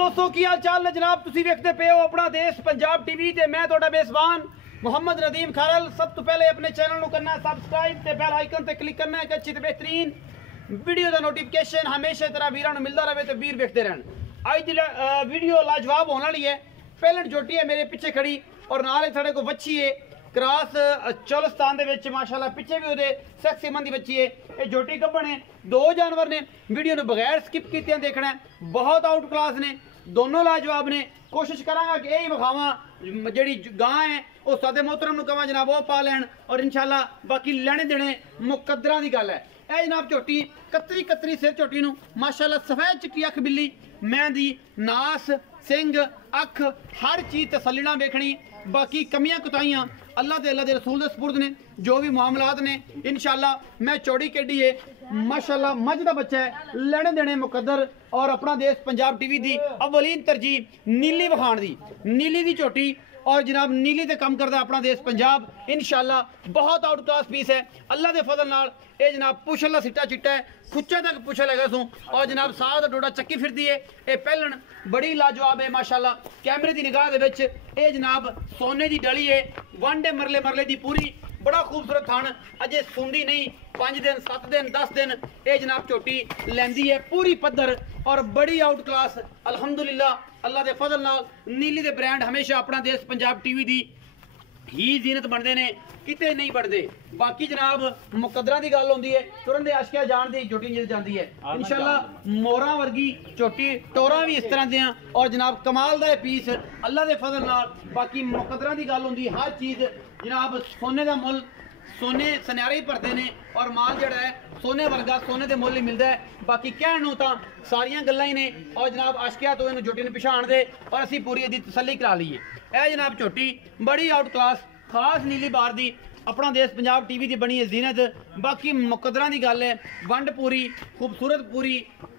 दोस्तों की हाल चाल ने जनाब तुसी वेखदे पे हो अपना देश पंजाब टीवी ते मैं तुहाडा मेज़बान मोहम्मद नदीम खारल। सब तो पहले अपने चैनल को करना सब्सक्राइब ते बेल आइकन ते क्लिक करना है अच्छी ते बेहतरीन वीडियो का नोटिफिकेशन हमेशा तरह वीरां नूं मिलदा रहे तो वीर वेखदे रहन। अज दी वीडियो लाजवाब होने वाली है। पैलेंट जोटी है मेरे पीछे खड़ी और नाल साढ़े को बच्ची है करास चौलस्तान दे विच माशाल्लाह पिछे भी उहदे सेक्सी मन दी बच्ची है। ये जोटी कब्बन है, दो जानवर ने। वीडियो नूं बगैर स्किप कीते देखना है, बहुत आउट क्लास ने, दोनों लाजवाब ने। कोशिश करांगा कि यही विखावा जिहड़ी गां है वो सादे मोहतरम नूं कहां जनाब वो पा लैण और इंशाल्लाह बाकी लेने देने मुकद्दरां दी गल है। ए जनाब झोटी कतरी कतरी सिर झोटी नूं माशाल्लाह सफेद चिट्टी अख बिल्ली मेहंदी नास सिंग अख हर चीज़ तसल्ली नाल वेखणी। बाकी कमियां कुताइयां अल्लाह दे रसूल दे सपुर्द ने, जो भी मामलात ने इंशाल्लाह। मैं चौड़ी केडी है माशाल्लाह मझ दा बच्चा है, लेने देने मुकद्दर और अपना देश पंजाब टीवी दी अवलीन तरजीह नीली विखाण दी। नीली दी झोटी और जनाब नीली ते कम करदा अपना देश पंजाब इंशाल्लाह। बहुत आउट क्लास पीस है अल्लाह के फजल नाल। ये जनाब पुछ अल्लाह सिट्टा चिट्टा है, खुच्चे तक पुछ लगा सूँ और जनाब साह दा डोडा चक्की फिरदी है। ये पैलन बड़ी लाजवाब है माशाल्लाह। कैमरे की निगाह दे विच ये जनाब सोने की डली है, वांडे मरले मरले दी पूरी, बड़ा खूबसूरत थान। अजे सुंदी नहीं, 5 दिन 7 दिन 10 दिन ये जनाब झोटी लैंदी है पूरी पद्धर और बड़ी आउट क्लास अल्हम्दुलिल्लाह। अल्लाह के फजल नाल नीली दे ब्रांड हमेशा अपना देश पंजाब टीवी दी ही जीनत बनते हैं, किते नहीं बढ़ते। बाकी जनाब मुकद्दरां दी गल होंदी है, तुरंत दे आशिया जान दी झोटी जित जाती है इंशाल्लाह। मोरा वर्गी झोटी टोरा भी इस तरह दियां और जनाब कमाल दा पीस अल्लाह के फजल नाल। बाकी मुकद्दरां दी गल होंदी, हर चीज़ जनाब सोने का मुल, सोने सन्यारे ही भरते हैं और माल जड़ा है सोने वर्गा सोने के मुल ही मिलता है। बाकी कहण नूं तां सारियां गल्लां ही ने और जनाब आशिकिया तो इन्हूं झोटी नूं पछाण दे और असीं पूरी इहदी तसल्ली करा लईए। यह जनाब झोटी बड़ी आउट क्लास खास नीली बार दी अपना देश पंजाब टीवी की बनी है जीनत। बाकी मुकद्दरां दी गल है, वंड पूरी, खूबसूरत पूरी,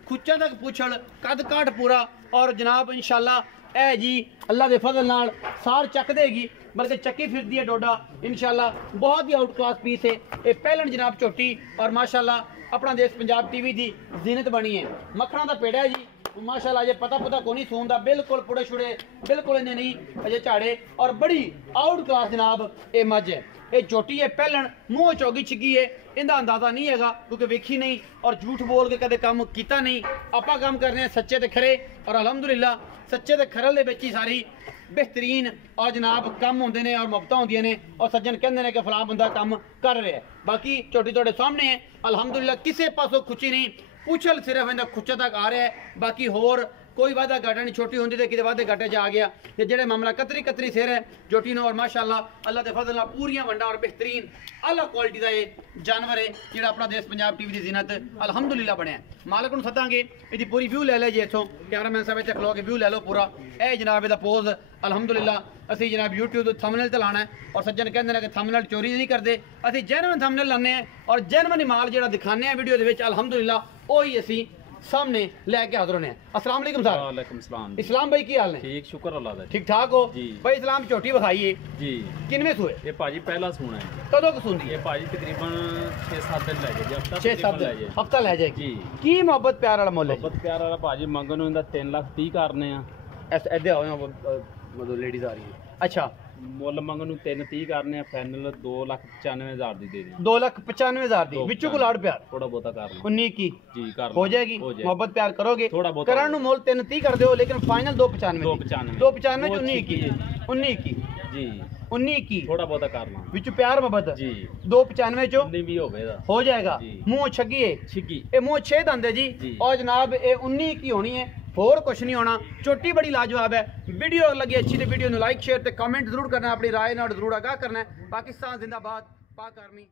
खुच्चा तक पुछड़, कद काठ पूरा और जनाब इंशाल्लाह ए जी अल्लाह के फजल नाल सार चक देगी, बल्कि चक्की फिरती है डोडा इंशाल्लाह। बहुत ही आउट क्लास पीस है ये पैलन जनाब झोटी और माशाल्लाह अपना देश पंजाब टीवी की जीनत बनी है। मक्खणा का पेड़ा है जी माशाल्लाह। अजे पता पुता को नहीं सूंदा, बिल्कुल पुड़े छुड़े बिल्कुल इन्हें नहीं अजे झाड़े और बड़ी आउट क्लास जनाब ये मझ है। ये झोटी है पैलन मुँह चौगी छिगी है, इनका अंदाजा नहीं है क्योंकि वेखी नहीं और झूठ बोल के कदे काम किया नहीं। आपा काम करने सच्चे ते खरे और अलहमदुलिल्लाह सच्चे ते खरल दे विच ही सारी बेहतरीन और जनाब कम होंदे ने और मुहब्बतां होंदियां ने और सज्जन कहंदे ने कि फलां बंदा काम कर रहा है। बाकी झोटी तुहाडे सामने है अलहमदुलिल्लाह, किसी पासों खुची नहीं, पुछल सिर्फ इनका खुच्चा तक आ रहा है। बाकी होर कोई वादा घाटा नहीं, छोटी होंदी तो किते वादे घाटे च आ गया। ये जेड़े मामला कतरी कतरी सिर है झोटी ने और माशाल्लाह अल्लाह के फजल नाल पूरियां वंडा और बेहतरीन आला क्वालिटी का ये जानवर है जिहड़ा अपना देश पंजाब टीवी की जीनत अलहमदुलिल्लाह बनया। मालिक नूं सदांगे इहदी पूरी व्यू ले लै जी, इत्थों कैमरामैन साहब इत्थे खलो के व्यू ले लो पूरा। ए जनाब इहदा पोज अलहमदुलिल्लाह असीं जनाब यूट्यूब थंबनेल ते लाना है और सज्जन कहंदे ने कि थंबनेल चोरी नहीं करते, असीं जेन्युइन थंबनेल लाने हैं और जेन्युइन माल जिहड़ा दिखाने हैं वीडियो दे विच अलहमदुलिल्लाह ओही असीं सामने लेके हाजिर होने। अस्सलाम वालेकुम सर। वालेकुम सलाम। इस्लाम भाई की हाल है? ठीक शुक्र अल्लाह दा। ठीक ठाक हो जी भाई? इस्लाम झोटी विखाई जी किनवे सूए? ये भाजी पहला सूना है। कदों कसूंदी है? ये भाजी तकरीबन 6-7 दिन ले जाएगी, हफ्ता 6-7 दिन हफ्ता ले जाएगी जी। की मोहब्बत प्यार वाला मुल है? मोहब्बत प्यार वाला भाजी मंगन नूं इंदा 3,30,000 करने आ। ऐसे इधर आओ मतलब लेडीज आ रही है। अच्छा मुल मंगन नूं 3,30,000 करने आ, फाइनल 2,95,000 दी दे दें। 2,95,000 दी विचों को लाड़ प्यार थोड़ा बहुता कर लो। 19 की जी कर हो जाएगी। मोहब्बत प्यार करोगे थोड़ा बहुत करन मुल 3,30 कर दो, लेकिन फाइनल 2,95 2,95 19 की 19 की जी 19 की थोड़ा बहुता कर लो विचों प्यार मोहब्बत जी 2,95 चो भी हो जाएगा। मुंह छगी है छिगी ये मुंह 6 दंद है जी और जनाब ये 19 की होनी है, होर कुछ नहीं होना। चोटी बड़ी लाजवाब है। वीडियो लगी अच्छी तो वीडियो लाइक शेयर ते कमेंट जरूर करना, अपनी राय नाल जरूर आगाह करना है। पाकिस्तान जिंदाबाद, पाक आर्मी।